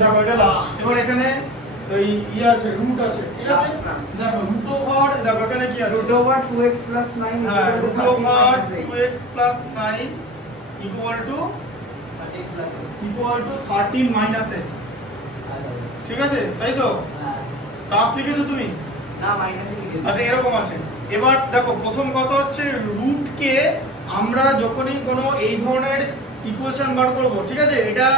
দেখো এটা লাস্ট। এবার এখানে এই আছে রুট আছে, ঠিক আছে? দেখো রুট ওভার, দেখো এখানে কি আছে? রুট ওভার 2x + 9 হ্যাঁ, root over 2x + 9 equal to 13 - x, ঠিক আছে? তাই তো? হ্যাঁ প্লাস লিখেছো তুমি? না মাইনাসই লিখেছি। আচ্ছা এরকম আছে। এবার দেখো প্রথম কথা হচ্ছে রুটকে আমরা যখনই কোনো এই ধরনের ইকুয়েশন বার করব, ঠিক আছে? এটা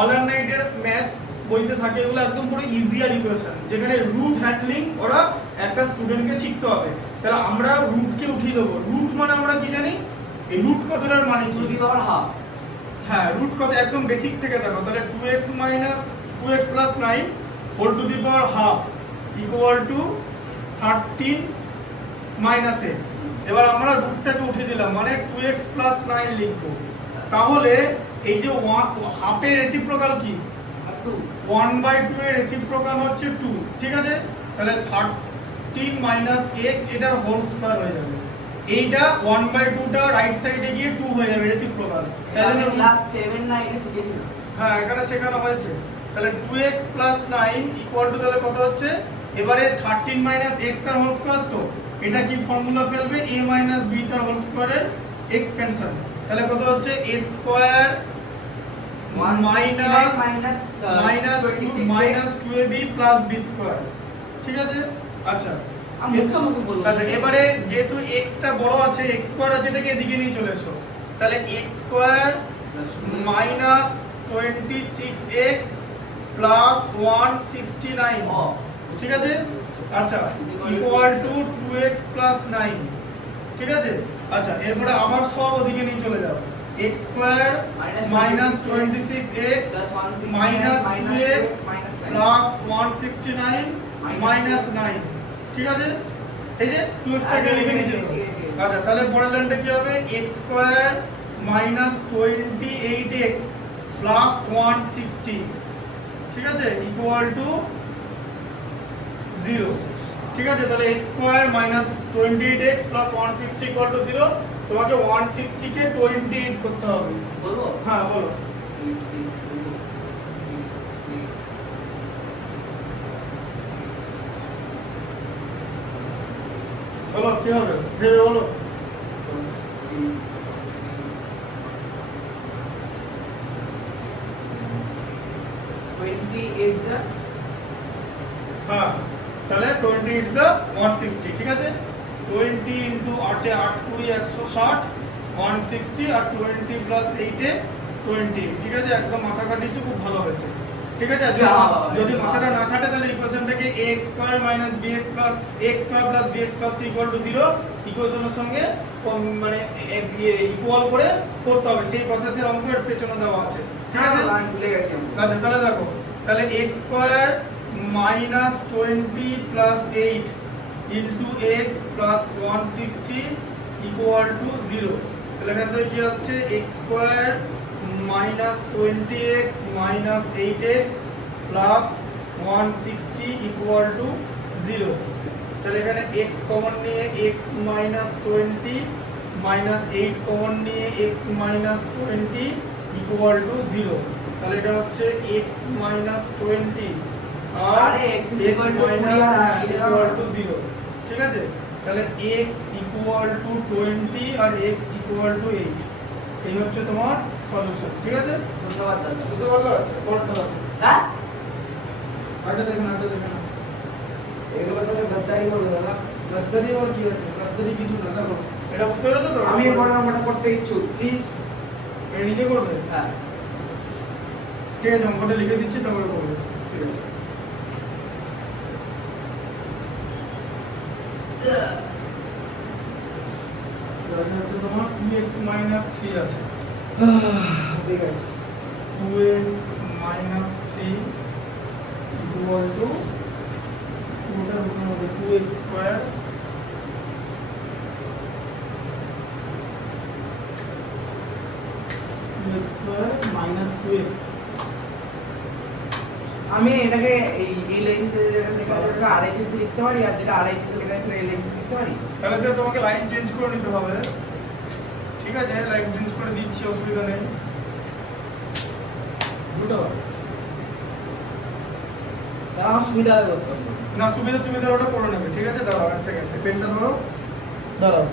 অলারনাইটের ম্যাথস বইতে থাকে, এগুলো একদম পুরো ইজিয়ার ইকুয়েশন, যেখানে রুট হ্যান্ডলিং ওরা একটা স্টুডেন্টকে শিখতে হবে। তাহলে আমরা রুটকে উঠিয়ে দেবো। রুট মানে আমরা কি জানি? এই রুট কথাটার মানে কি? 2^2 হ্যাঁ, রুট কথা একদম বেসিক থেকে দেখো। তাহলে 2x + 9 whole to the power half equal to 13 - x। এবার আমরা রুটটাকে উঠিয়ে দিলাম, মানে 2x + 9 লিখবো। তাহলে এই যে হাফের রেসিপ্রোকাল কি? 1/2 এর রেসিপ্রোকাল হচ্ছে 2, ঠিক আছে? তাহলে 13 - x এটার হোল স্কয়ার হয়ে যাবে। এইটা 1/2 টা রাইট সাইডে গিয়ে 2 হয়ে যাবে রেসিপ্রোকাল। তাহলে ক্লাস 7 না এটা শিখেছিল। হ্যাঁ, এখানে শেখানো হয়েছে। তাহলে 2x + 9 ইকুয়াল টু তাহলে কত হচ্ছে? এবারে 13 - x তার হোল স্কয়ার, তো এটা কি ফর্মুলা ফেলবে? a - b তার হোল স্কয়ারের এক্সপেনশন। তাহলে কত হচ্ছে? a square minus 2ab plus b square, ঠিক আছে? আচ্ছা আচ্ছা, এবারে যেহেতু x টা বড় আছে, x স্কয়ার আছে, এটাকে এদিকে নিয়ে চলে এসো। তাহলে x square minus 26x plus 169, ঠিক আছে? আচ্ছা ইকুয়াল টু 2x + 9, ঠিক আছে? আচ্ছা এরপরে আবার সব ওদিকে নিয়ে চলে যাও। x square minus 26x minus 2x plus 169 minus 9, ঠিক আছে? এই যে 2x টাকে লিখে নিচে দাও। আচ্ছা তাহলে পরের লাইনটা কি হবে? x square minus 28x plus 160, ঠিক আছে? ইকুয়াল টু 0, ঠিক আছে? তাহলে x square minus 28x plus 160 equal to 0। তোমাকে 160 কে 28 করতে হবে। বলবো? হ্যাঁ বলো। বলো কি হবে? ভেবে বলো। হ্যাঁ, তাহলে 28 = 160, ঠিক আছে? 20 ইনটু 8 এ 8 20 160 160 আর 20 প্লাস 8 এ 20, ঠিক আছে? একদম মাথা কাটিয়েছো, খুব ভালো হয়েছে, ঠিক আছে? যদি মাথাটা না কাটে তাহলে ইকুয়েশনটাকে ax square minus bx plus x square plus bx plus c equal to 0 ইকুয়েশনের সঙ্গে মানে ইকুয়াল করে করতে হবে। সেই প্রসেসের অঙ্ক এর পেছনে দেওয়া আছে, ঠিক আছে? লাইন ভুলে গেছি আমি। আচ্ছা তাহলে দেখো, তাহলে x square minus 20 plus 8 into x plus 160 equal to 0। তাহলে এখান থেকে কি আসছে? x square minus 20x minus 8x plus 160 equal to 0। তাহলে এখানে x কমন নিয়ে x মাইনাস 20 মাইনাস 8 কমন নিয়ে x মাইনাস 20 ইকুয়াল টু 0। তাহলে এটা হচ্ছে x মাইনাস 20 আর x মাইনাস ইকুয়াল টু 0, ঠিক আছে? তাহলে x ইকুয়াল টু 20 আর x ইকুয়াল টু 8, এই হচ্ছে তোমার সলিউশন, ঠিক আছে? ধন্যবাদ দাদা। বুঝতে পারলো? আচ্ছা পরেরটা আছে। হ্যাঁ আরেকটা দেখুন, আরেকটা দেখুন। এগুলো তো গদ্দারি বলবো দাদা। গাদ্দারি আর কি আছে? গাদ্দারি কিছু না, দেখো এটা বুঝতে পেরেছো তো? আমি এবার নাম্বারটা করতে ইচ্ছুক, প্লিজ। এটা নিজে করবে? হ্যাঁ ঠিক আছে, অঙ্কটা লিখে দিচ্ছি, তারপরে করবে, ঠিক আছে? আচ্ছা হচ্ছে তোমার 2x মাইনাস 3 আছে, ঠিক আছে। 2x মাইনাস 3 ইকুয়াল টু ওটার উপরে হবে 2x স্কয়ার মাইনাস 2x। আমি এটাকে এই লেখা যেটা লেখা আছে ওটা আরএইচএস লিখতে পারি, আর যেটা আরএইচএস লেখা আছে এলএইচএস লিখতে পারি। তাহলে স্যার তোমাকে লাইন চেঞ্জ করে নিতে হবে, ঠিক আছে? লাইন চেঞ্জ করে দিচ্ছি, অসুবিধা নেই। দুটো তাহলে আমার সুবিধা হবে করতে হবে। না সুবিধা তুমি ধরো ওটা করে নেবে, ঠিক আছে? দাঁড়াও এক সেকেন্ড, পেনটা ধরো, দাঁড়াও।